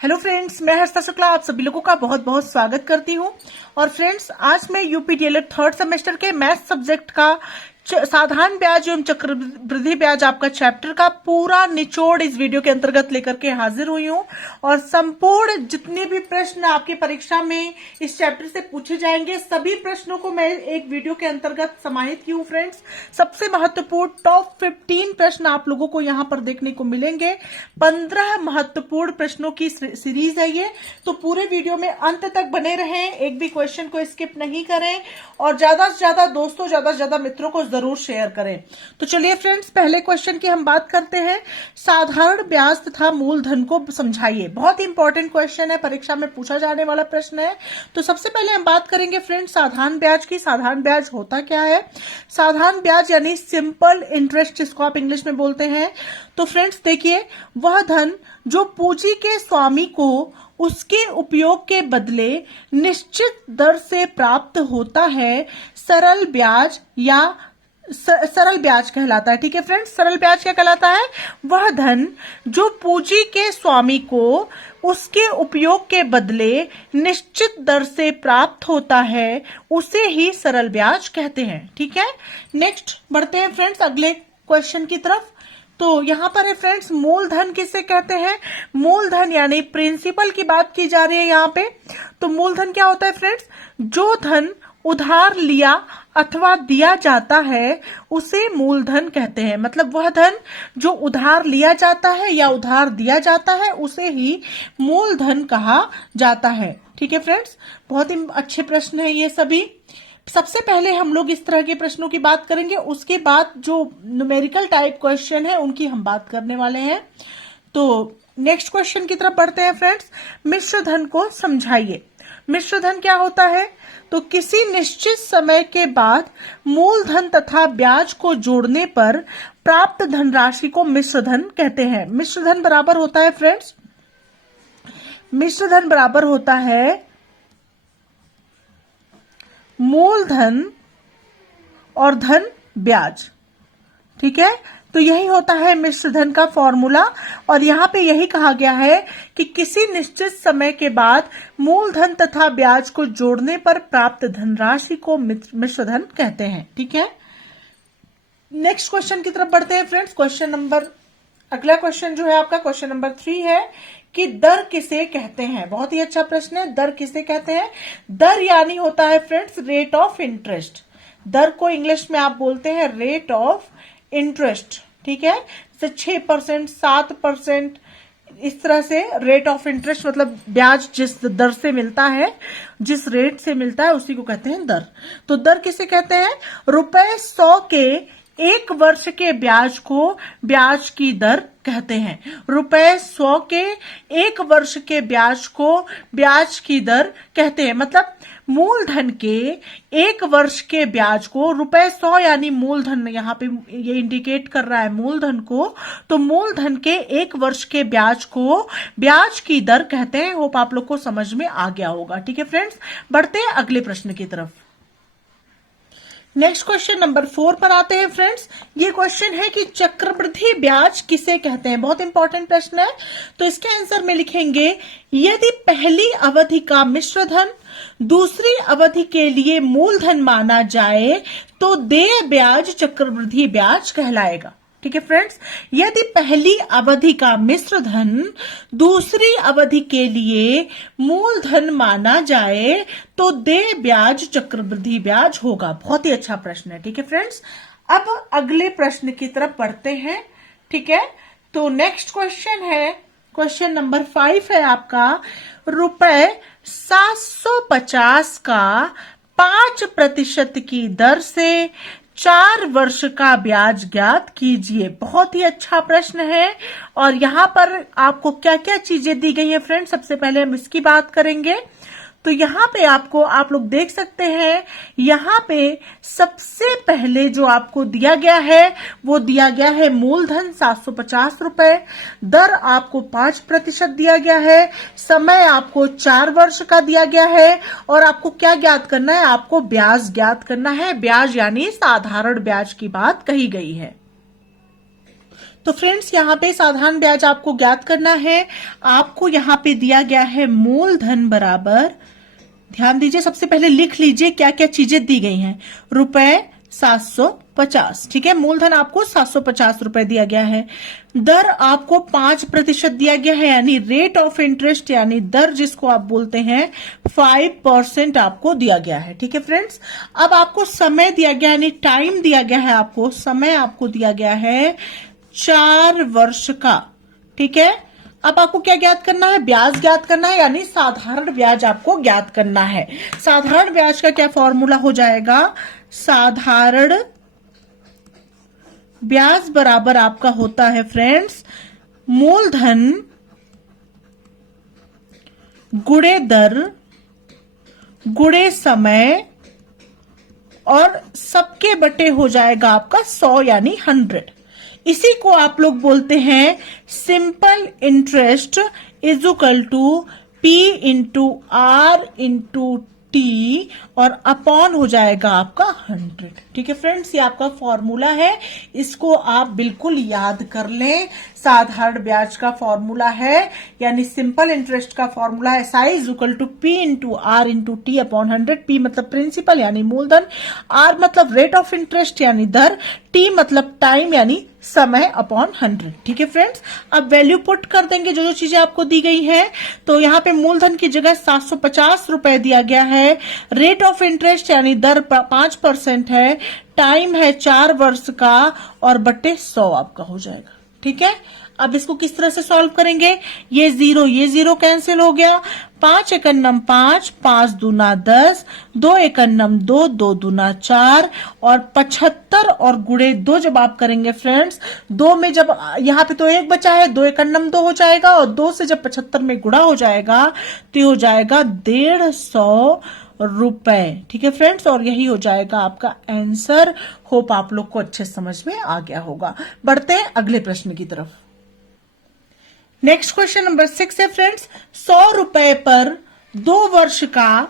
Hello friends, मैं हर्षा शुक्ला आप सभी लोगों का बहुत बहुत स्वागत करती हूं। और फ्रेंड्स, आज मैं यूपी डीएलएड थर्ड सेमेस्टर के मैथ सब्जेक्ट का साधारण ब्याज एवं चक्रवृद्धि ब्याज आपका चैप्टर का पूरा निचोड़ इस वीडियो के अंतर्गत लेकर के हाजिर हुई हूं। और संपूर्ण जितने भी प्रश्न आपकी परीक्षा में इस चैप्टर से पूछे जाएंगे, सभी प्रश्नों को मैं एक वीडियो के अंतर्गत समाहित की हूं। फ्रेंड्स, सबसे महत्वपूर्ण टॉप 15 प्रश्न आप लोगों को यहाँ पर देखने को मिलेंगे। 15 महत्वपूर्ण प्रश्नों की सीरीज है ये, तो पूरे वीडियो में अंत तक बने रहें, एक भी क्वेश्चन को स्किप नहीं करें और ज्यादा से ज्यादा दोस्तों, ज्यादा से ज्यादा मित्रों को जरूर शेयर करें। तो चलिए फ्रेंड्स, पहले क्वेश्चन की हम बात करते हैं। साधारण ब्याज तथा मूलधन को समझाइए। बहुत इंपॉर्टेंट क्वेश्चन है, परीक्षा में पूछा जाने वाला प्रश्न है। तो सबसे पहले हम बात करेंगे फ्रेंड्स साधारण ब्याज की। साधारण ब्याज होता क्या है? साधारण ब्याज यानी सिंपल इंटरेस्ट, जिसको आप इंग्लिश में बोलते हैं। तो फ्रेंड्स देखिए, वह धन जो पूंजी के स्वामी को उसके उपयोग के बदले निश्चित दर से प्राप्त होता है, सरल ब्याज या सरल ब्याज कहलाता है। ठीक है फ्रेंड्स, सरल ब्याज क्या कहलाता है? वह धन जो पूंजी के स्वामी को उसके उपयोग के बदले निश्चित दर से प्राप्त होता है, उसे ही सरल ब्याज कहते हैं। ठीक है, नेक्स्ट बढ़ते हैं फ्रेंड्स अगले क्वेश्चन की तरफ। तो यहां पर है फ्रेंड्स, मूलधन किसे कहते हैं? मूलधन यानी प्रिंसिपल की बात की जा रही है यहाँ पे। तो मूलधन क्या होता है फ्रेंड्स? जो धन उधार लिया अथवा दिया जाता है उसे मूलधन कहते हैं। मतलब वह धन जो उधार लिया जाता है या उधार दिया जाता है उसे ही मूलधन कहा जाता है। ठीक है फ्रेंड्स, बहुत ही अच्छे प्रश्न है ये सभी। सबसे पहले हम लोग इस तरह के प्रश्नों की बात करेंगे, उसके बाद जो न्यूमेरिकल टाइप क्वेश्चन है उनकी हम बात करने वाले हैं। तो नेक्स्ट क्वेश्चन की तरफ बढ़ते हैं फ्रेंड्स। मिश्र धन को समझाइए। मिश्र धन क्या होता है? तो किसी निश्चित समय के बाद मूलधन तथा ब्याज को जोड़ने पर प्राप्त धनराशि को मिश्र धन कहते हैं। मिश्र धन बराबर होता है फ्रेंड्स, मिश्र धन बराबर होता है मूलधन और धन ब्याज। ठीक है, तो यही होता है मिश्र धन का फॉर्मूला। और यहां पे यही कहा गया है कि किसी निश्चित समय के बाद मूलधन तथा ब्याज को जोड़ने पर प्राप्त धनराशि को मिश्र धन कहते हैं। ठीक है, नेक्स्ट क्वेश्चन की तरफ बढ़ते हैं फ्रेंड्स। अगला क्वेश्चन जो है आपका क्वेश्चन नंबर 3 है कि दर किसे कहते हैं। बहुत ही अच्छा प्रश्न है, दर किसे कहते हैं? दर यानी होता है फ्रेंड्स रेट ऑफ इंटरेस्ट। दर को इंग्लिश में आप बोलते हैं रेट ऑफ इंटरेस्ट। ठीक है, जैसे 6%, 7%, इस तरह से रेट ऑफ इंटरेस्ट, मतलब ब्याज जिस दर से मिलता है, जिस रेट से मिलता है उसी को कहते हैं दर। तो दर किसे कहते हैं? ₹100 के 1 वर्ष के ब्याज को ब्याज की दर कहते हैं। ₹100 के 1 वर्ष के ब्याज को ब्याज की दर कहते हैं। मतलब मूलधन के 1 वर्ष के ब्याज को ₹100 यानी मूलधन, यहाँ पे ये इंडिकेट कर रहा है मूलधन को, तो मूलधन के 1 वर्ष के ब्याज को ब्याज की दर कहते हैं। होप आप लोग को समझ में आ गया होगा। ठीक है फ्रेंड्स, बढ़ते हैं अगले प्रश्न की तरफ। नेक्स्ट क्वेश्चन नंबर 4 पर आते हैं फ्रेंड्स। ये क्वेश्चन है कि चक्रवृद्धि ब्याज किसे कहते हैं। बहुत इंपॉर्टेंट प्रश्न है। तो इसके आंसर में लिखेंगे, यदि पहली अवधि का मिश्र धन दूसरी अवधि के लिए मूलधन माना जाए तो देय ब्याज चक्रवृद्धि ब्याज कहलाएगा। ठीक है फ्रेंड्स, यदि पहली अवधि का मिश्र धन दूसरी अवधि के लिए मूलधन माना जाए तो देय ब्याज चक्रवृद्धि ब्याज होगा। बहुत ही अच्छा प्रश्न है। ठीक है फ्रेंड्स, अब अगले प्रश्न की तरफ बढ़ते हैं। ठीक है, तो नेक्स्ट क्वेश्चन है, क्वेश्चन नंबर 5 है आपका। ₹750 का 5% की दर से 4 वर्ष का ब्याज ज्ञात कीजिए। बहुत ही अच्छा प्रश्न है। और यहां पर आपको क्या क्या चीजें दी गई है फ्रेंड्स, सबसे पहले हम इसकी बात करेंगे। तो यहाँ पे आपको, आप लोग देख सकते हैं, यहाँ पे सबसे पहले जो आपको दिया गया है वो दिया गया है मूलधन ₹750, दर आपको 5% दिया गया है, समय आपको 4 वर्ष का दिया गया है, और आपको क्या ज्ञात करना है? आपको ब्याज ज्ञात करना है। ब्याज यानी साधारण ब्याज की बात कही गई है। तो फ्रेंड्स यहाँ पे साधारण ब्याज आपको ज्ञात करना है। आपको यहाँ पे दिया गया है मूलधन बराबर, ध्यान दीजिए, सबसे पहले लिख लीजिए क्या क्या चीजें दी गई हैं। रुपए 750, ठीक है, मूलधन आपको 750 रुपए दिया गया है। दर आपको 5% दिया गया है, यानी रेट ऑफ इंटरेस्ट यानी दर जिसको आप बोलते हैं 5% आपको दिया गया है, ठीक है फ्रेंड्स। अब आपको समय दिया गया यानी टाइम दिया गया है, आपको समय आपको दिया गया है 4 वर्ष का, ठीक है। अब आपको क्या ज्ञात करना है, ब्याज ज्ञात करना है, यानी साधारण ब्याज आपको ज्ञात करना है। साधारण ब्याज का क्या फॉर्मूला हो जाएगा, साधारण ब्याज बराबर आपका होता है फ्रेंड्स मूलधन गुणे दर गुणे समय और सबके बटे हो जाएगा आपका 100 यानी 100। इसी को आप लोग बोलते हैं simple interest is equal to P into R into T और अपॉन हो जाएगा आपका 100, ठीक है फ्रेंड्स। ये आपका फॉर्मूला है, इसको आप बिल्कुल याद कर लें। साधारण ब्याज का फॉर्मूला है यानी सिंपल इंटरेस्ट का फॉर्मूला है SI is equal to P into R into T upon 100। P मतलब प्रिंसिपल यानी मूलधन, R मतलब रेट ऑफ इंटरेस्ट यानी दर, T मतलब टाइम यानी समय अपॉन 100, ठीक है फ्रेंड्स। अब वैल्यू पुट कर देंगे जो जो चीजें आपको दी गई हैं। तो यहाँ पे मूलधन की जगह 750 रुपए दिया गया है, रेट ऑफ इंटरेस्ट यानी दर 5% है, टाइम है 4 वर्ष का और बट्टे 100 आपका हो जाएगा, ठीक है। अब इसको किस तरह से सॉल्व करेंगे, ये जीरो कैंसिल हो गया, 5 एकम नम 5, 5 दूना 10, 2 एकम नम 2, 2 दूना 4 और 75 और गुणे 2 जब आप करेंगे फ्रेंड्स, 2 में जब यहाँ पे तो 1 बचा है, 2 एकम नम 2 हो जाएगा और 2 से जब 75 में गुणा हो जाएगा तो हो जाएगा 150 रुपए, ठीक है फ्रेंड्स। और यही हो जाएगा आपका आंसर। होप आप लोग को अच्छे समझ में आ गया होगा। बढ़ते हैं अगले प्रश्न की तरफ। नेक्स्ट क्वेश्चन नंबर 6 है फ्रेंड्स, 100 रुपए पर 2 वर्ष का,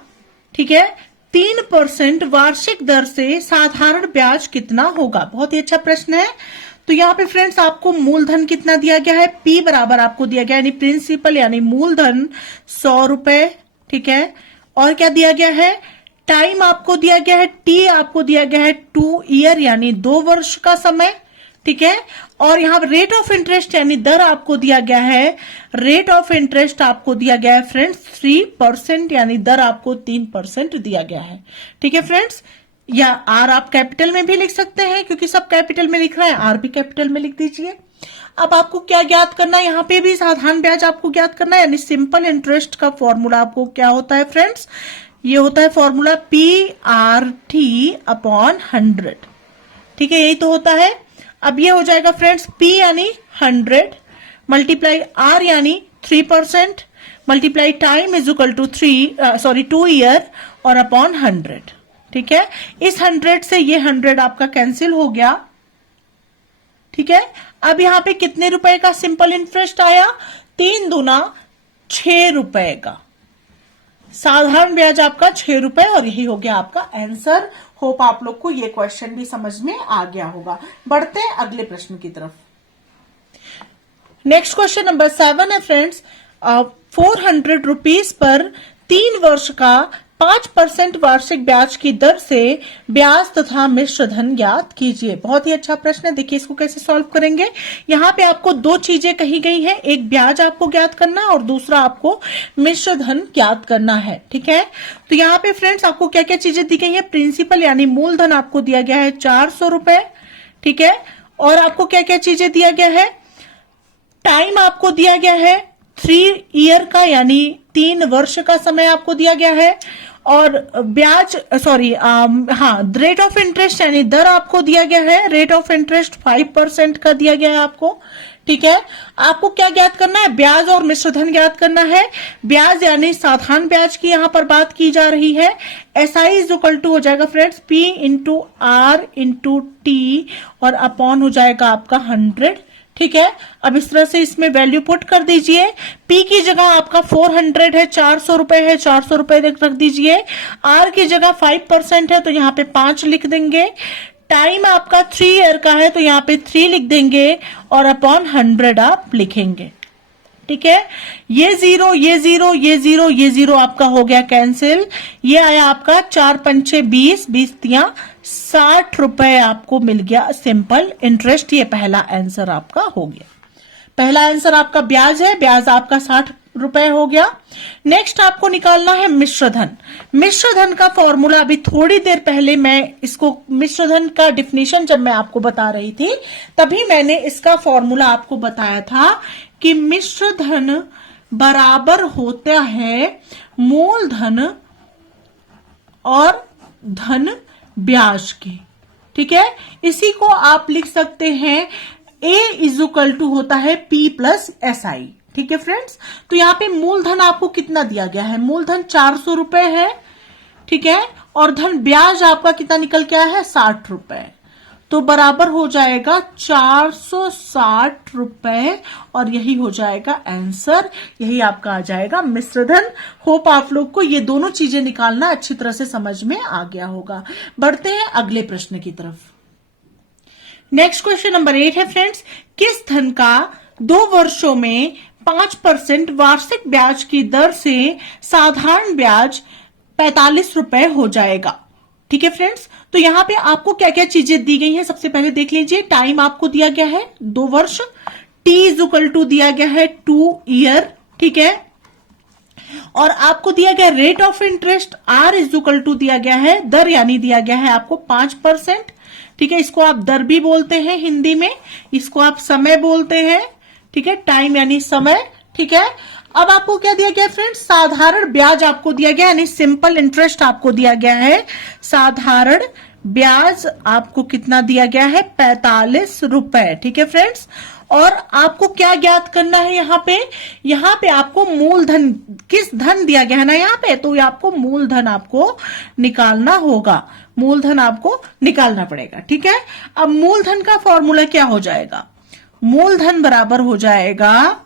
ठीक है, 3% वार्षिक दर से साधारण ब्याज कितना होगा। बहुत ही अच्छा प्रश्न है। तो यहाँ पे फ्रेंड्स आपको मूलधन कितना दिया गया है, P बराबर आपको दिया गया यानी प्रिंसिपल यानी मूलधन 100 रुपए, ठीक है। और क्या दिया गया है, टाइम आपको दिया गया है, T आपको दिया गया है 2 ईयर यानी 2 वर्ष का समय, ठीक है। और यहाँ रेट ऑफ इंटरेस्ट यानी दर आपको दिया गया है, रेट ऑफ इंटरेस्ट आपको दिया गया है फ्रेंड्स 3% यानी दर आपको 3% दिया गया है, ठीक है फ्रेंड्स। या R आप कैपिटल में भी लिख सकते हैं क्योंकि सब कैपिटल में लिख रहा है, R भी कैपिटल में लिख दीजिए। अब आपको क्या ज्ञात करना है, यहाँ पे भी साधारण ब्याज आपको ज्ञात करना है यानी सिंपल इंटरेस्ट का फॉर्मूला आपको क्या होता है फ्रेंड्स, ये होता है फॉर्मूला PRT अपॉन 100, ठीक है, यही तो होता है। अब ये हो जाएगा फ्रेंड्स P यानी 100 मल्टीप्लाई R यानी 3% multiply time is equal to 2 year और अपॉन 100, ठीक है। इस 100 से ये 100 आपका कैंसिल हो गया, ठीक है। अब यहाँ पे कितने रुपए का सिंपल इंटरेस्ट आया, 3 दूना 6 रुपए का साधारण ब्याज आपका 6 रुपए और यही हो गया आपका आंसर। होप आप लोग को ये क्वेश्चन भी समझ में आ गया होगा। बढ़ते हैं अगले प्रश्न की तरफ। नेक्स्ट क्वेश्चन नंबर 7 है फ्रेंड्स, 400 रुपीज पर 3 वर्ष का 5% वार्षिक ब्याज की दर से ब्याज तथा मिश्र धन ज्ञात कीजिए। बहुत ही अच्छा प्रश्न है। देखिए इसको कैसे सॉल्व करेंगे। यहाँ पे आपको 2 चीजें कही गई हैं, एक ब्याज आपको ज्ञात करना है और दूसरा आपको मिश्र धन ज्ञात करना है, ठीक है। तो यहाँ पे फ्रेंड्स आपको क्या क्या चीजें दी गई है, प्रिंसिपल यानी मूलधन आपको दिया गया है 400 रुपए, ठीक है। और आपको क्या क्या चीजें दिया गया है, टाइम आपको दिया गया है 3 ईयर का यानी 3 वर्ष का समय आपको दिया गया है और ब्याज रेट ऑफ इंटरेस्ट यानी दर आपको दिया गया है, रेट ऑफ इंटरेस्ट 5% का दिया गया है आपको, ठीक है। आपको क्या ज्ञात करना है, ब्याज और मिश्र धन ज्ञात करना है। ब्याज यानी साधारण ब्याज की यहां पर बात की जा रही है। SI इज इक्वल टू हो जाएगा friends P into R into T और अपॉन हो जाएगा आपका 100, ठीक है। अब इस तरह से इसमें वैल्यू पुट कर दीजिए। P की जगह आपका 400 है, 400 रुपए है, 400 रुपए रख दीजिए। R की जगह 5% है तो यहाँ पे 5 लिख देंगे। टाइम आपका 3 ईयर का है तो यहाँ पे 3 लिख देंगे और अपॉन 100 आप लिखेंगे। ठीक है, ये जीरो ये जीरो ये जीरो ये जीरो आपका हो गया कैंसिल। ये आया आपका 4 पंचे 20, 20 तिया 60 रुपए आपको मिल गया सिंपल इंटरेस्ट। ये पहला आंसर आपका हो गया। पहला आंसर आपका ब्याज है, ब्याज आपका 60 रुपए हो गया। नेक्स्ट आपको निकालना है मिश्र धन। मिश्र धन का फॉर्मूला अभी थोड़ी देर पहले मैं इसको मिश्र धन का डिफिनेशन जब मैं आपको बता रही थी तभी मैंने इसका फॉर्मूला आपको बताया था कि मिश्र धन बराबर होता है मूलधन और धन ब्याज के। ठीक है, इसी को आप लिख सकते हैं A इक्वल टू होता है P प्लस SI। ठीक है फ्रेंड्स, तो यहाँ पे मूलधन आपको कितना दिया गया है, मूलधन 400 रुपए है। ठीक है, और धन ब्याज आपका कितना निकल के आया है 60 रुपए, तो बराबर हो जाएगा 460 रुपए और यही हो जाएगा आंसर। यही आपका आ जाएगा मिश्र धन। होप आप लोग को ये दोनों चीजें निकालना अच्छी तरह से समझ में आ गया होगा। बढ़ते हैं अगले प्रश्न की तरफ। नेक्स्ट क्वेश्चन नंबर 8 है फ्रेंड्स, किस धन का 2 वर्षों में 5% वार्षिक ब्याज की दर से साधारण ब्याज 45 रुपए हो जाएगा। ठीक है फ्रेंड्स, तो यहां पे आपको क्या क्या चीजें दी गई हैं सबसे पहले देख लीजिए। टाइम आपको दिया गया है 2 वर्ष, T इक्वल टू दिया गया है 2 ईयर। ठीक है, और आपको दिया गया rate of interest R equal to दिया गया है दर, यानी दिया गया है आपको 5%। ठीक है, इसको आप दर भी बोलते हैं हिंदी में, इसको आप समय बोलते हैं। ठीक है, टाइम यानी समय। ठीक है, अब आपको क्या दिया गया फ्रेंड्स, साधारण ब्याज आपको दिया गया यानी सिंपल इंटरेस्ट आपको दिया गया है। साधारण ब्याज आपको कितना दिया गया है 45 रुपए। ठीक है फ्रेंड्स, और आपको क्या ज्ञात करना है यहाँ पे आपको मूलधन, किस धन दिया गया है ना यहाँ पे, तो आपको मूलधन आपको निकालना होगा, मूलधन आपको निकालना पड़ेगा। ठीक है, अब मूलधन का फॉर्मूला क्या हो जाएगा, मूलधन बराबर हो जाएगा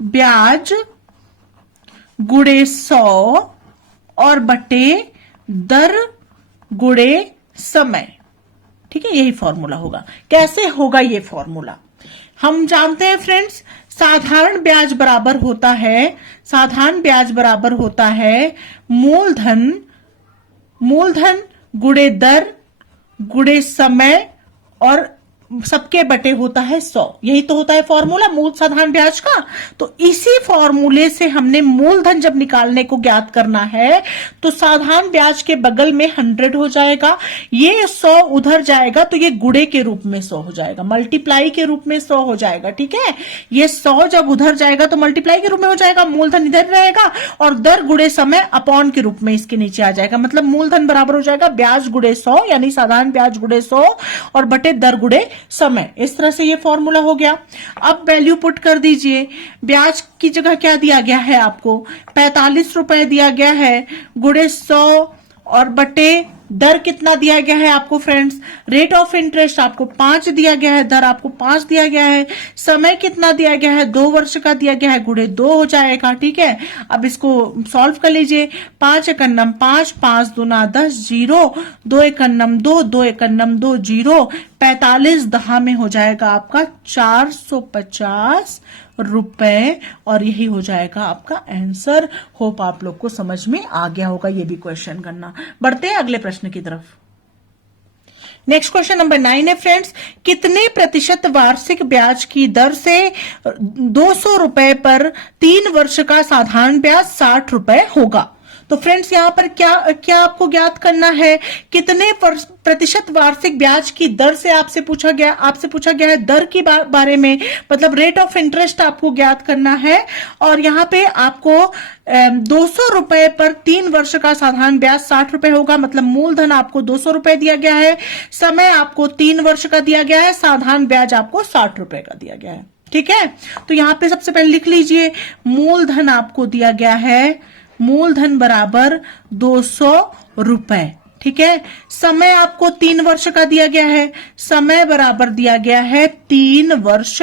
ब्याज गुणे 100 और बटे दर गुणे समय। ठीक है, यही फॉर्मूला होगा। कैसे होगा ये फॉर्मूला, हम जानते हैं फ्रेंड्स, साधारण ब्याज बराबर होता है, साधारण ब्याज बराबर होता है मूलधन, मूलधन गुणे दर गुणे समय और सबके बटे होता है 100। यही तो होता है फॉर्मूला मूल साधारण ब्याज का। तो इसी फॉर्मूले से हमने मूलधन जब निकालने को ज्ञात करना है तो साधारण ब्याज के बगल में 100 हो जाएगा, ये 100 उधर जाएगा तो ये गुणे के रूप में 100 हो जाएगा, मल्टीप्लाई के रूप में 100 हो जाएगा। ठीक है, ये 100 जब उधर जाएगा तो मल्टीप्लाई के रूप में हो जाएगा, मूलधन इधर रहेगा और दर गुणे समय अपॉन के रूप में इसके नीचे आ जाएगा। मतलब मूलधन बराबर हो जाएगा ब्याज गुणे 100 यानी साधारण ब्याज गुणे 100 और बटे दर गुणे समय। इस तरह से ये फॉर्मूला हो गया। अब वैल्यू पुट कर दीजिए, ब्याज की जगह क्या दिया गया है आपको 45 रुपए दिया गया है, गुणे 100 और बटे दर कितना दिया गया है आपको फ्रेंड्स, रेट ऑफ इंटरेस्ट आपको 5 दिया गया है, दर आपको 5 दिया गया है, समय कितना दिया गया है 2 वर्ष का दिया गया है, गुणे 2 हो जाएगा। ठीक है, अब इसको सॉल्व कर लीजिए, 5 एकन्नम 5, 5 दूना 10, 0, 2 एकन्नम 2, 2 एकन्नम 2, 0, 45 दहा में हो जाएगा आपका 450 रुपए और यही हो जाएगा आपका आंसर। होप आप लोग को समझ में आ गया होगा ये भी क्वेश्चन करना। बढ़ते हैं अगले प्रश्न की तरफ। नेक्स्ट क्वेश्चन नंबर 9 है फ्रेंड्स, कितने प्रतिशत वार्षिक ब्याज की दर से 200 रुपए पर 3 वर्ष का साधारण ब्याज 60 रुपए होगा। तो फ्रेंड्स यहाँ पर क्या आपको ज्ञात करना है, कितने प्रतिशत वार्षिक ब्याज की दर से आपसे पूछा गया है दर की बारे में, मतलब रेट ऑफ इंटरेस्ट आपको ज्ञात करना है। और यहाँ पे आपको 200 रुपए पर 3 वर्ष का साधारण ब्याज 60 रुपए होगा, मतलब मूलधन आपको 200 रुपए दिया गया है, समय आपको 3 वर्ष का दिया गया है, साधारण ब्याज आपको 60 रुपए का दिया गया है। ठीक है, तो यहाँ पे सबसे पहले लिख लीजिए, मूलधन आपको दिया गया है, मूलधन बराबर 200 रुपए। ठीक है, समय आपको 3 वर्ष का दिया गया है, समय बराबर दिया गया है 3 वर्ष।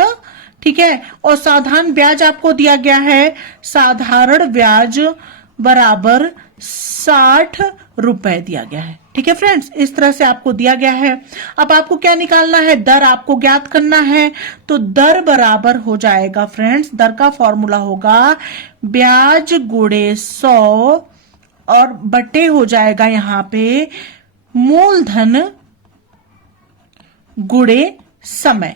ठीक है, और साधारण ब्याज आपको दिया गया है, साधारण ब्याज बराबर 60 रुपए दिया गया है। ठीक है फ्रेंड्स, इस तरह से आपको दिया गया है। अब आपको क्या निकालना है, दर आपको ज्ञात करना है। तो दर बराबर हो जाएगा फ्रेंड्स, दर का फॉर्मूला होगा ब्याज गुणे 100 और बटे हो जाएगा यहां पे मूलधन गुणे समय।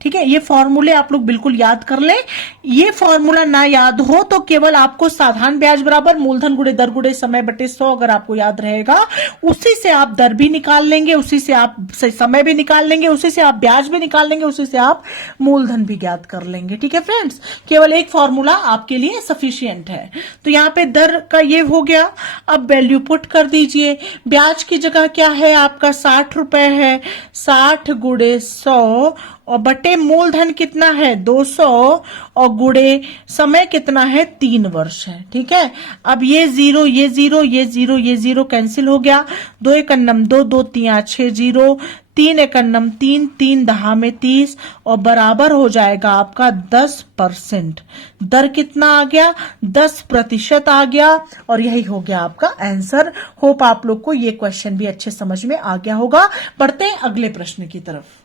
ठीक है, ये फॉर्मूले आप लोग बिल्कुल याद कर लें। ये फॉर्मूला ना याद हो तो केवल आपको साधारण ब्याज बराबर मूलधन गुणे दर गुणे समय बटे 100 अगर आपको याद रहेगा, उसी से आप दर भी निकाल लेंगे, उसी से आप समय भी निकाल लेंगे, उसी से आप ब्याज भी निकाल लेंगे, उसी से आप मूलधन भी ज्ञात कर लेंगे। ठीक है फ्रेंड्स, केवल एक फॉर्मूला आपके लिए सफिशियंट है। तो यहाँ पे दर का ये हो गया। अब वैल्यू पुट कर दीजिए। ब्याज की जगह क्या है आपका 60 रुपए है, 60 गुणे 100 और बटे मूलधन कितना है 200 और गुणे समय कितना है 3 वर्ष है। ठीक है, अब ये जीरो ये जीरो ये जीरो ये जीरो कैंसिल हो गया। 2 एकन्नम 2, 2 तिया 6 जीरो, 3 एकन्नम 3, 3 दहा में 30 और बराबर हो जाएगा आपका 10%। दर कितना आ गया 10% आ गया और यही हो गया आपका आंसर। होप आप लोग को ये क्वेश्चन भी अच्छे समझ में आ गया होगा। बढ़ते हैं अगले प्रश्न की तरफ।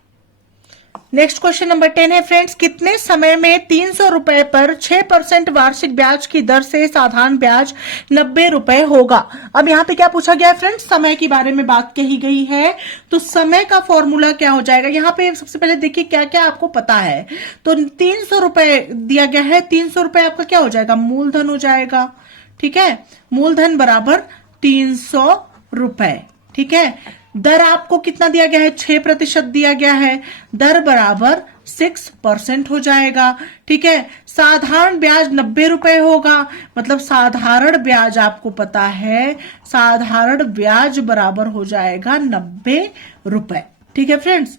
नेक्स्ट क्वेश्चन नंबर 10 है फ्रेंड्स, कितने समय में 300 रुपए पर 6% वार्षिक ब्याज की दर से साधारण ब्याज 90 रुपए होगा। अब यहाँ पे क्या पूछा गया है फ्रेंड्स, समय के बारे में बात कही गई है। तो समय का फॉर्मूला क्या हो जाएगा, यहाँ पे सबसे पहले देखिए क्या क्या आपको पता है। तो 300 रुपए दिया गया है, 300 रुपए आपका क्या हो जाएगा मूलधन हो जाएगा। ठीक है, मूलधन बराबर 300 रुपए। ठीक है, दर आपको कितना दिया गया है 6% दिया गया है, दर बराबर 6% हो जाएगा। ठीक है, साधारण ब्याज 90 रुपए होगा, मतलब साधारण ब्याज आपको पता है, साधारण ब्याज बराबर हो जाएगा 90 रुपए। ठीक है फ्रेंड्स,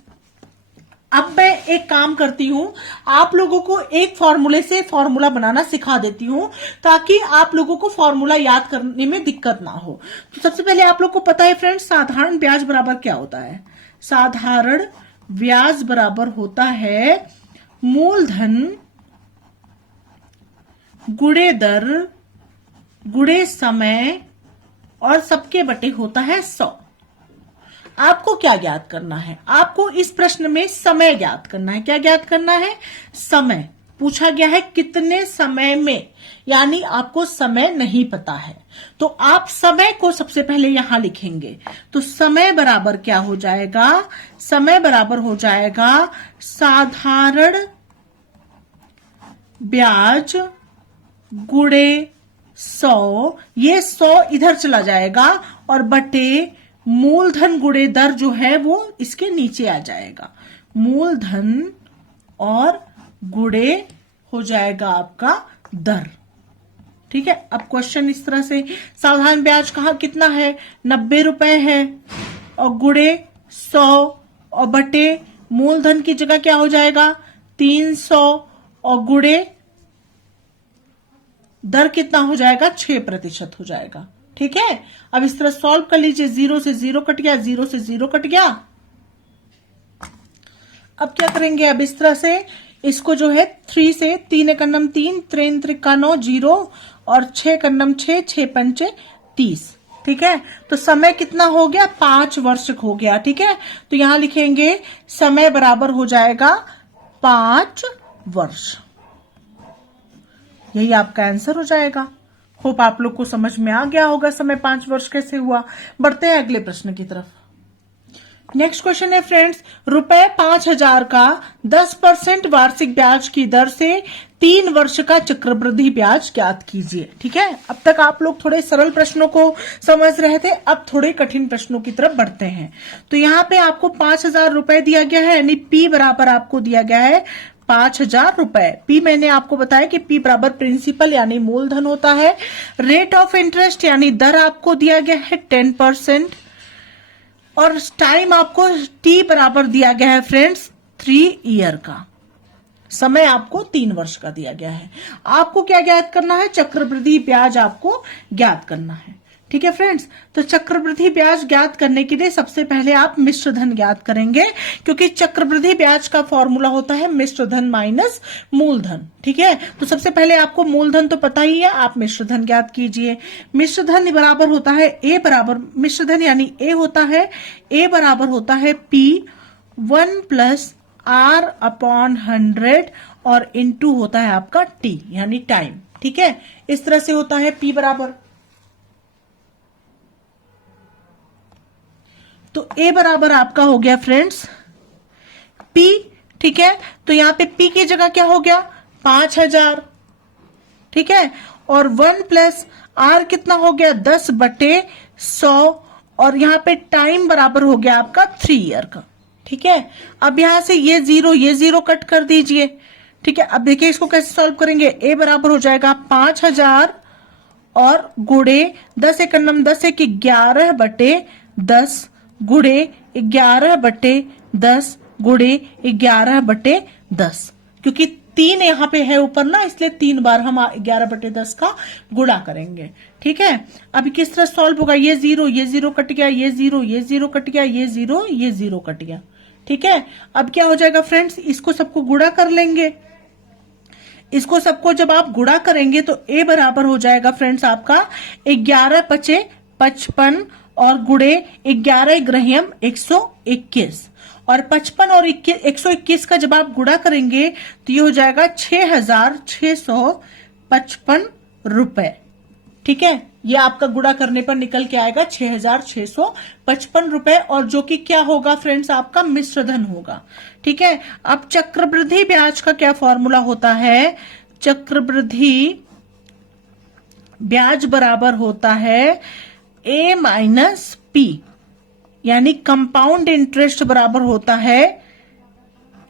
अब मैं एक काम करती हूं, आप लोगों को एक फॉर्मूले से फॉर्मूला बनाना सिखा देती हूं ताकि आप लोगों को फॉर्मूला याद करने में दिक्कत ना हो। तो सबसे पहले आप लोग को पता है फ्रेंड्स, साधारण ब्याज बराबर क्या होता है। साधारण ब्याज बराबर होता है मूलधन गुणे दर गुणे समय और सबके बटे होता है 100। आपको क्या ज्ञात करना है, आपको इस प्रश्न में समय ज्ञात करना है। क्या ज्ञात करना है, समय पूछा गया है कितने समय में, यानी आपको समय नहीं पता है। तो आप समय को सबसे पहले यहां लिखेंगे। तो समय बराबर क्या हो जाएगा, समय बराबर हो जाएगा साधारण ब्याज गुणे 100, ये 100 इधर चला जाएगा और बटे मूलधन गुणे दर जो है वो इसके नीचे आ जाएगा। मूलधन और गुणे हो जाएगा आपका दर। ठीक है, अब क्वेश्चन इस तरह से, साधारण ब्याज कहाँ कितना है 90 रुपए है और गुणे 100 और बटे मूलधन की जगह क्या हो जाएगा 300 और गुणे दर कितना हो जाएगा 6% हो जाएगा। ठीक है, अब इस तरह सॉल्व कर लीजिए। 0 से 0 कट गया, 0 से 0 कट गया। अब क्या करेंगे, अब इस तरह से इसको जो है 3 से 3 एकन्नम 3, 3 त्रिका 9 0 और 6 एकन्नम 6, 6 पंचे 30। ठीक है, तो समय कितना हो गया 5 वर्ष हो गया। ठीक है, तो यहां लिखेंगे समय बराबर हो जाएगा 5 वर्ष। यही आपका आंसर हो जाएगा। होप आप लोग को समझ में आ गया होगा समय 5 वर्ष कैसे हुआ। बढ़ते हैं अगले प्रश्न की तरफ। नेक्स्ट क्वेश्चन है फ्रेंड्स, रुपए 5000 का 10% वार्षिक ब्याज की दर से 3 वर्ष का चक्रवृद्धि ब्याज ज्ञात कीजिए। ठीक है, अब तक आप लोग थोड़े सरल प्रश्नों को समझ रहे थे, अब थोड़े कठिन प्रश्नों की तरफ बढ़ते हैं। तो यहाँ पे आपको 5000 रुपए दिया गया है, यानी पी बराबर आपको दिया गया है 5000 रुपए। पी मैंने आपको बताया कि पी बराबर प्रिंसिपल यानी मूलधन होता है। रेट ऑफ इंटरेस्ट यानी दर आपको दिया गया है 10% और टाइम आपको टी बराबर दिया गया है फ्रेंड्स 3 ईयर का। समय आपको 3 वर्ष का दिया गया है। आपको क्या ज्ञात करना है, चक्रवृद्धि ब्याज आपको ज्ञात करना है। ठीक है फ्रेंड्स। तो चक्रवृद्धि ब्याज ज्ञात करने के लिए सबसे पहले आप मिश्र धन ज्ञात करेंगे, क्योंकि चक्रवृद्धि ब्याज का फॉर्मूला होता है मिश्र धन माइनस मूलधन। ठीक है, तो सबसे पहले आपको मूलधन तो पता ही है, आप मिश्र धन ज्ञात कीजिए। मिश्र धन बराबर होता है ए बराबर, मिश्र धन यानी ए होता है, ए बराबर होता है पी 1 प्लस आर अपॉन 100 और इनटू होता है आपका टी यानी टाइम। ठीक है, इस तरह से होता है पी बराबर, तो ए बराबर आपका हो गया फ्रेंड्स P। ठीक है, तो यहां पे P की जगह क्या हो गया 5000। ठीक है, और 1 प्लस R कितना हो गया 10/100 और यहां पे टाइम बराबर हो गया आपका 3 ईयर का। ठीक है, अब यहां से ये जीरो कट कर दीजिए। ठीक है, अब देखिए इसको कैसे सॉल्व करेंगे। ए बराबर हो जाएगा 5000 और गुड़े 10 एकम 10 एक 11/10 गुड़े 11/10 गुड़े 11/10, क्योंकि 3 यहाँ पे है ऊपर ना, इसलिए 3 बार हम 11/10 का गुणा करेंगे। ठीक है, अब किस तरह सॉल्व होगा, ये जीरो कट गया, ये जीरो कट गया, ये जीरो कट गया। ठीक है, अब क्या हो जाएगा फ्रेंड्स, इसको सबको गुणा कर लेंगे। इसको सबको जब आप गुणा करेंगे तो ए बराबर हो जाएगा फ्रेंड्स आपका 11 पचे 55 और गुड़े 11 ग्रहियम 121 और 55 और 121 का जब आप गुणा करेंगे तो ये हो जाएगा 6655 रुपए। ठीक है, ये आपका गुणा करने पर निकल के आएगा 6655 रुपए, और जो कि क्या होगा फ्रेंड्स आपका मिश्र धन होगा। ठीक है, अब चक्रवृद्धि ब्याज का क्या फॉर्मूला होता है, चक्रवृद्धि ब्याज बराबर होता है ए माइनस पी, यानी कंपाउंड इंटरेस्ट बराबर होता है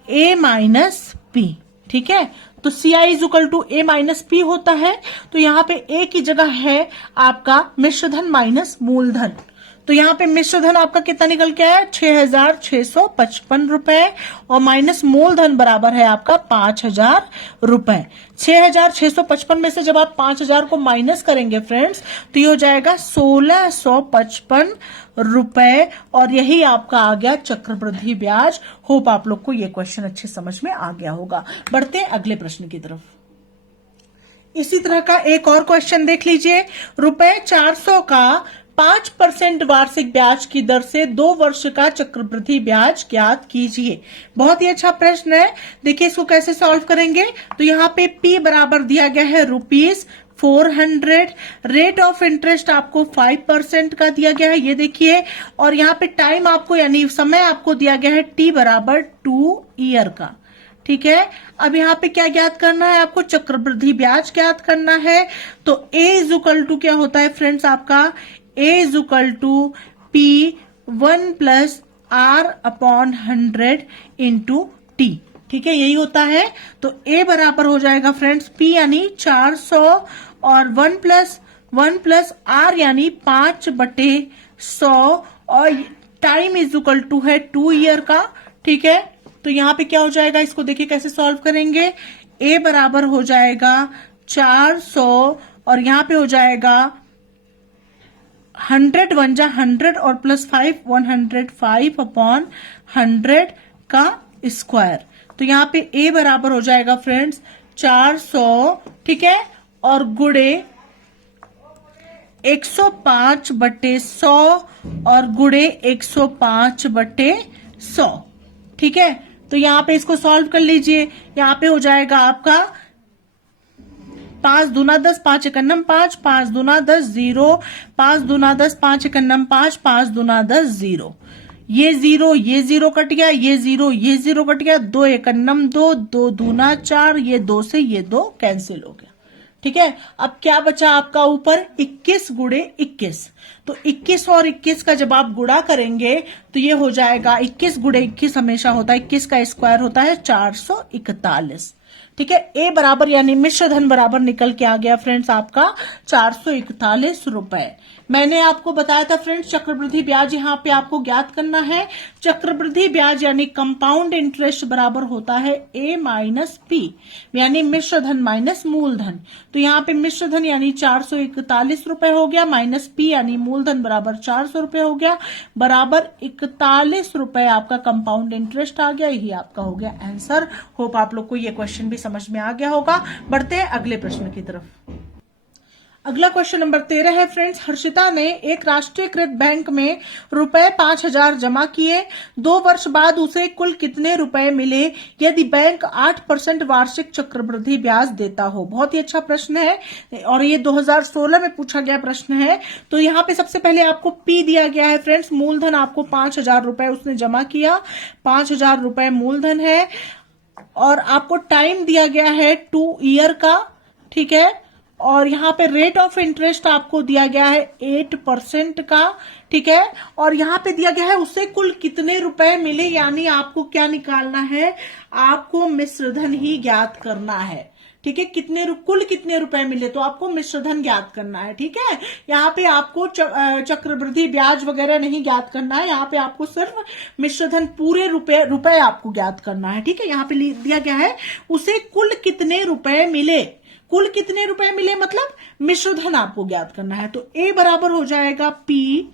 ए माइनस पी। ठीक है, तो C I is equal to A minus P होता है, तो यहां पे ए की जगह है आपका मिश्रधन माइनस मूलधन। तो यहाँ पे मिश्रधन आपका कितना निकल के आया 6655 रुपए और माइनस मूलधन बराबर है आपका 5000 रुपए। 6655 में से जब आप 5000 को माइनस करेंगे फ्रेंड्स तो ये हो जाएगा 1655 रुपए, और यही आपका आ गया चक्रवृद्धि ब्याज। होप आप लोग को ये क्वेश्चन अच्छे समझ में आ गया होगा। बढ़ते हैं अगले प्रश्न की तरफ। इसी तरह का एक और क्वेश्चन देख लीजिए। ₹400 का 5% वार्षिक ब्याज की दर से 2 वर्ष का चक्रवृद्धि ब्याज ज्ञात कीजिए। बहुत ही अच्छा प्रश्न है। देखिए इसको कैसे सॉल्व करेंगे, तो यहाँ पे P बराबर दिया गया है ₹400, रेट ऑफ इंटरेस्ट आपको 5% का दिया गया है, ये देखिए, और यहाँ पे टाइम आपको यानी समय आपको दिया गया है T बराबर 2 ईयर का। ठीक है, अब यहाँ पे क्या ज्ञात करना है आपको, चक्रवृद्धि ब्याज ज्ञात करना है। तो A इज इक्वल टू क्या होता है फ्रेंड्स आपका, A is equal to P1 plus R upon 100 into T। ठीक है, यही होता है। तो A बराबर हो जाएगा फ्रेंड्स P यानी 400 और 1 प्लस R यानी 5/100 और टाइम इज इक्वल टू है 2 ईयर का। ठीक है, तो यहाँ पे क्या हो जाएगा, इसको देखिए कैसे सॉल्व करेंगे। A बराबर हो जाएगा 400 और यहाँ पे हो जाएगा 100 1 जा 100 और प्लस 5 105 अपॉन 100 का स्क्वायर। तो यहाँ पे A बराबर हो जाएगा फ्रेंड्स 400, ठीक है, और गुड़े 105/100 और गुड़े 105/100। ठीक है, तो यहाँ पे इसको सॉल्व कर लीजिए। यहाँ पे हो जाएगा आपका 5 दूना 10 5 एकन्नम 5 5 दूना 10 0 5 दूना 10 5 एकन्नम 5 5 दूना 10 0। ये जीरो कट गया, ये जीरो कट गया, 2 एकन्नम 2 2 दूना 4, ये 2 से ये 2 कैंसिल हो गया। ठीक है, अब क्या बचा आपका ऊपर 21 गुड़े 21। तो 21 और 21 का जब आप गुणा करेंगे तो ये हो जाएगा 21 गुड़े 21 हमेशा होता है 21 का स्क्वायर होता है 441। ठीक है, ए बराबर यानी मिश्र धन बराबर निकल के आ गया फ्रेंड्स आपका 441 रुपए। मैंने आपको बताया था फ्रेंड्स, चक्रवृद्धि ब्याज यहाँ पे आपको ज्ञात करना है। चक्रवृद्धि ब्याज यानी कंपाउंड इंटरेस्ट बराबर होता है ए माइनस पी, यानी मिश्र धन माइनस मूलधन। तो यहाँ पे मिश्र धन यानी 441 रुपए हो गया, माइनस पी यानी मूलधन बराबर 400 रुपए हो गया, बराबर 41 रुपए आपका कंपाउंड इंटरेस्ट आ गया। यही आपका हो गया आंसर। होप आप लोग को ये क्वेश्चन भी समझ में आ गया होगा। बढ़ते हैं अगले प्रश्न की तरफ। अगला क्वेश्चन नंबर 13 है फ्रेंड्स। हर्षिता ने एक राष्ट्रीयकृत बैंक में रुपए 5000 जमा किए। 2 वर्ष बाद उसे कुल कितने रुपए मिले यदि बैंक 8% वार्षिक चक्रवृद्धि ब्याज देता हो? बहुत ही अच्छा प्रश्न है और ये 2016 में पूछा गया प्रश्न है। तो यहाँ पे सबसे पहले आपको पी दिया गया है फ्रेंड्स, मूलधन आपको 5000 रुपए उसने जमा किया, 5000 रुपए मूलधन है, और आपको टाइम दिया गया है 2 ईयर का, ठीक है। और यहाँ पे रेट ऑफ इंटरेस्ट आपको दिया गया है 8% का, ठीक है। और यहाँ पे दिया गया है उससे कुल कितने रुपए मिले, यानी आपको क्या निकालना है, आपको मिश्रधन ही ज्ञात करना है, ठीक है। कुल कितने रुपए मिले तो आपको मिश्रधन ज्ञात करना है, ठीक है। यहाँ पे आपको चक्रवृद्धि ब्याज वगैरह नहीं ज्ञात करना है, यहाँ पे आपको सिर्फ मिश्रधन पूरे रुपए आपको ज्ञात करना है, ठीक है। यहाँ पे दिया गया है उसे कुल कितने रुपए मिले, कुल कितने रुपए मिले मतलब मिश्रधन आपको ज्ञात करना है। तो ए बराबर हो जाएगा पी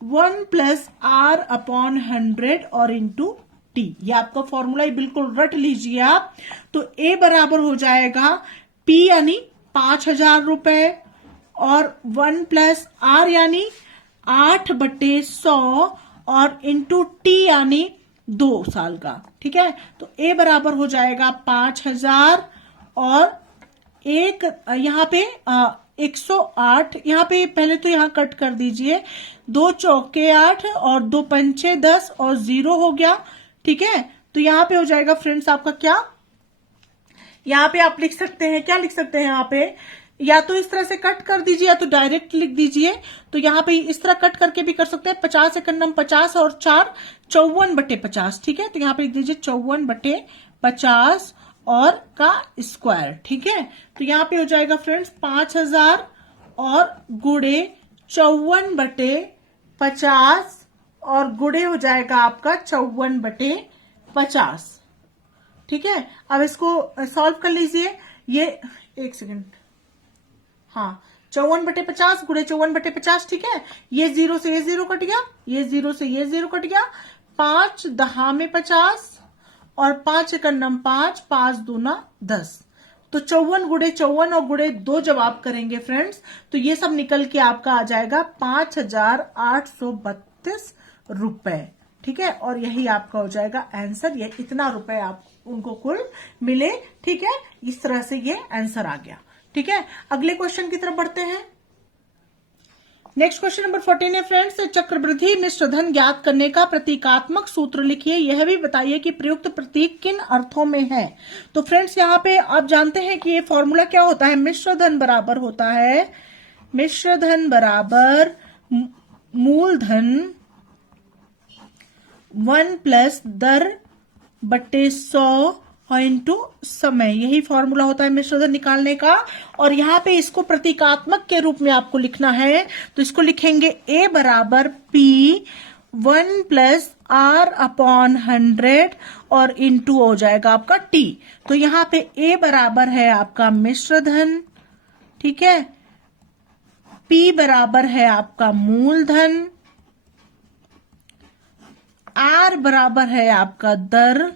1 प्लस आर अपॉन 100 और इंटू टी। ये आपका फॉर्मूला बिल्कुल रट लीजिए आप। तो ए बराबर हो जाएगा पी यानी 5000 रुपए और 1 प्लस आर यानी 8/100 और इंटू टी यानी 2 साल का, ठीक है। तो ए बराबर हो जाएगा 5000 और एक यहाँ पे 108, यहाँ पे पहले तो यहाँ कट कर दीजिए, 2 चौके 8 और 2 पंचे 10 और 0 हो गया, ठीक है। तो यहाँ पे हो जाएगा फ्रेंड्स आपका क्या, यहाँ पे आप लिख सकते हैं, क्या लिख सकते हैं यहाँ पे, या तो इस तरह से कट कर दीजिए या तो डायरेक्ट लिख दीजिए। तो यहाँ पे इस तरह कट करके भी कर सकते हैं, 50 एकम 50 और 4 54/50, ठीक है। तो यहाँ पे लिख दीजिए 54/50 और का स्क्वायर, ठीक है। तो यहाँ पे हो जाएगा फ्रेंड्स 5000 और गुड़े 54/50 और गुड़े हो जाएगा आपका 54/50, ठीक है। अब इसको सॉल्व कर लीजिए। ये एक सेकंड, हाँ 54/50 गुड़े 54/50, ठीक है। ये 0 से ये 0 कट गया, ये 0 से ये 0 कट गया, 5 10 में 50 और 5 एकम 5, 5 दूना 10। तो 54 गुड़े 54 और गुड़े 2 जब आप करेंगे फ्रेंड्स तो ये सब निकल के आपका आ जाएगा 5832 रुपए, ठीक है। और यही आपका हो जाएगा आंसर। ये इतना रुपए आप उनको कुल मिले, ठीक है। इस तरह से ये आंसर आ गया, ठीक है। अगले क्वेश्चन की तरफ बढ़ते हैं। नेक्स्ट क्वेश्चन नंबर 14 है फ्रेंड्स। चक्रवृद्धि मिश्रधन ज्ञात करने का प्रतीकात्मक सूत्र लिखिए, यह भी बताइए कि प्रयुक्त प्रतीक किन अर्थों में है। तो फ्रेंड्स यहाँ पे आप जानते हैं कि ये फॉर्मूला क्या होता है, मिश्रधन बराबर होता है, मिश्रधन बराबर मूलधन 1 प्लस दर बटे 100 और इंटू समय। यही फॉर्मूला होता है मिश्रधन निकालने का। और यहाँ पे इसको प्रतीकात्मक के रूप में आपको लिखना है, तो इसको लिखेंगे ए बराबर पी 1 प्लस आर अपॉन 100 और इंटू हो जाएगा आपका टी। तो यहाँ पे ए बराबर है आपका मिश्रधन, ठीक है, पी बराबर है आपका मूलधन, आर बराबर है आपका दर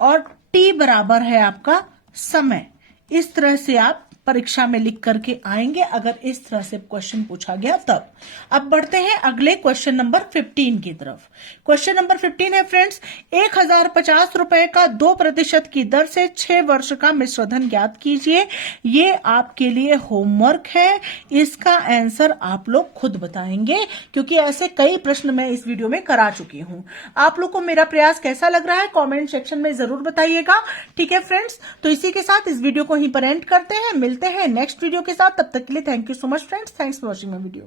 और टी बराबर है आपका समय। इस तरह से आप परीक्षा में लिख करके आएंगे अगर इस तरह से क्वेश्चन पूछा गया तब। अब बढ़ते हैं अगले क्वेश्चन नंबर 15 की तरफ। क्वेश्चन नंबर 15 है फ्रेंड्स, 1050 रुपए का 2% की दर से 6 वर्ष का मिश्रधन ज्ञात कीजिए। ये आपके लिए होमवर्क है, इसका आंसर आप लोग खुद बताएंगे क्योंकि ऐसे कई प्रश्न मैं इस वीडियो में करा चुकी हूं। आप लोग को मेरा प्रयास कैसा लग रहा है कॉमेंट सेक्शन में जरूर बताइएगा, ठीक है फ्रेंड्स। तो इसी के साथ इस वीडियो को यहीं पर एंड करते हैं, मिलते हैं नेक्स्ट वीडियो के साथ। तब तक के लिए thank you so much friends, thanks for watching my video.